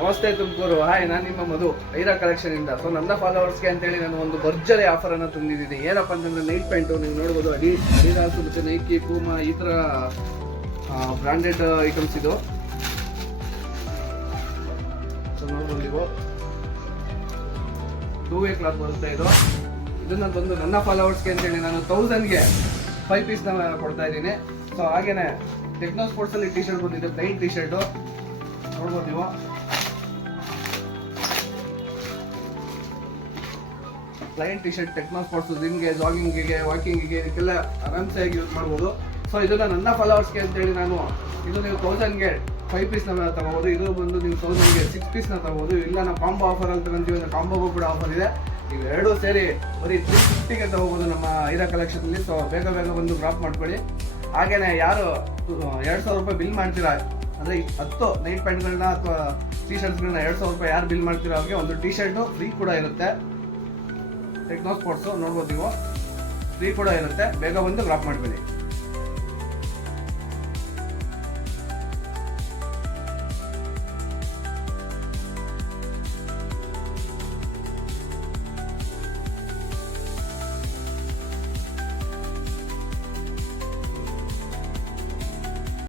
ನಮಸ್ತೆ ತುಮಕೂರು. ಹಾಯ್, ನಾನು ನಿಮ್ಮ ಮಧು, ಐರಾ ಕಲೆಕ್ಷನ್ ಇಂದ. ಸೊ ನನ್ನ ಫಾಲೋವರ್ಸ್ಗೆ ಅಂತೇಳಿ ನಾನು ಒಂದು ಭರ್ಜರಿ ಆಫರ್ ಅನ್ನು ತಂದಿದ್ದೀನಿ. ಏನಪ್ಪ ಅಂತಂದ್ರೆ ನೈಟ್ ಪ್ಯಾಂಟು ನೀವು ನೋಡ್ಬೋದು. ಅಡಿಡಾಸ್ ಮತ್ತೆ ನೈಕಿ, ಪೂಮಾ ಈ ಥರ ಬ್ರಾಂಡೆಡ್ ಐಟಮ್ಸ್ ಇದು. ಸೊ ನೋಡ್ಬೋದು ನೀವು 2 ಕ್ಲಾತ್ ಬರುತ್ತೆ ಇದು. ಇದನ್ನ ಬಂದು ನನ್ನ ಫಾಲೋವರ್ಸ್ಗೆ ಅಂತೇಳಿ ನಾನು 1000ಗೆ 5 ಪೀಸ್ನ ಕೊಡ್ತಾ ಇದ್ದೀನಿ. ಸೊ ಹಾಗೇನೆ ಟೆಕ್ನೋ ಸ್ಪೋರ್ಟ್ಸ್ ಅಲ್ಲಿ ಟಿ ಶರ್ಟ್ ಬಂದಿದೆ, ಪ್ಲೈನ್ ಟಿ ಶರ್ಟ್ ನೋಡ್ಬೋದು ನೀವು. Plain T shirt Techno Sports ಜಿಮ್ಗೆ, ಜಾಗಿಂಗಿಗೆ, ವಾಕಿಂಗಿಗೆ ಇದಕ್ಕೆಲ್ಲ ಆರಾಮ್ಸಾಗಿ ಯೂಸ್ ಮಾಡ್ಬೋದು. ಸೊ ಇದನ್ನ ನನ್ನ ಫಾಲೋವರ್ಸ್ಗೆ ಅಂತೇಳಿ ನಾನು ಇದು ನೀವು 1000ಗೆ 5 ಪೀಸ್ನ ತಗೋಬೋದು. ಇದು ಬಂದು ನೀವು 1000ಗೆ 6 ಪೀಸ್ನ ತಗೋಬೋದು. ಇಲ್ಲ ನಾವು ಕಾಂಬೋ ಆಫರ್ ಅಂತ ತಗೊಂತೀವಿ, ಕಾಂಬೋಗೂ ಕೂಡ ಆಫರ್ ಇದೆ. ಇವೆರಡೂ ಸೇರಿ ಬರೀ 350ಗೆ ತಗೋಬೋದು ನಮ್ಮ ಐರಾ ಕಲೆಕ್ಷನ್ ಅಲ್ಲಿ. ಸೊ ಬೇಗ ಬಂದು ಡ್ರಾಪ್ ಮಾಡ್ಕೊಳ್ಳಿ. ಹಾಗೇನೆ ಯಾರು 2000 ರೂಪಾಯಿ ಬಿಲ್ ಮಾಡ್ತೀರಾ ಅಂದರೆ 10 ನೈಟ್ ಪ್ಯಾಂಟ್ಗಳನ್ನ ಅಥವಾ ಟಿ ಶರ್ಟ್ಸ್ಗಳನ್ನ 2000 ರೂಪಾಯಿ ಯಾರು ಬಿಲ್ ಮಾಡ್ತೀರೋ ಅವ್ರಿಗೆ ಒಂದು ಟಿ ಶರ್ಟು ಫ್ರೀ ಕೂಡ ಇರುತ್ತೆ. ಟೆಕ್ನೋ ಸ್ಪೋರ್ಟ್ಸು ನೋಡ್ಬೋದು ನೀವು, ಫ್ರೀ ಕೂಡ ಇರುತ್ತೆ. ಬೇಗ ಬಂದು ಡ್ರಾಪ್ ಮಾಡ್ಕೊಳ್ಳಿ.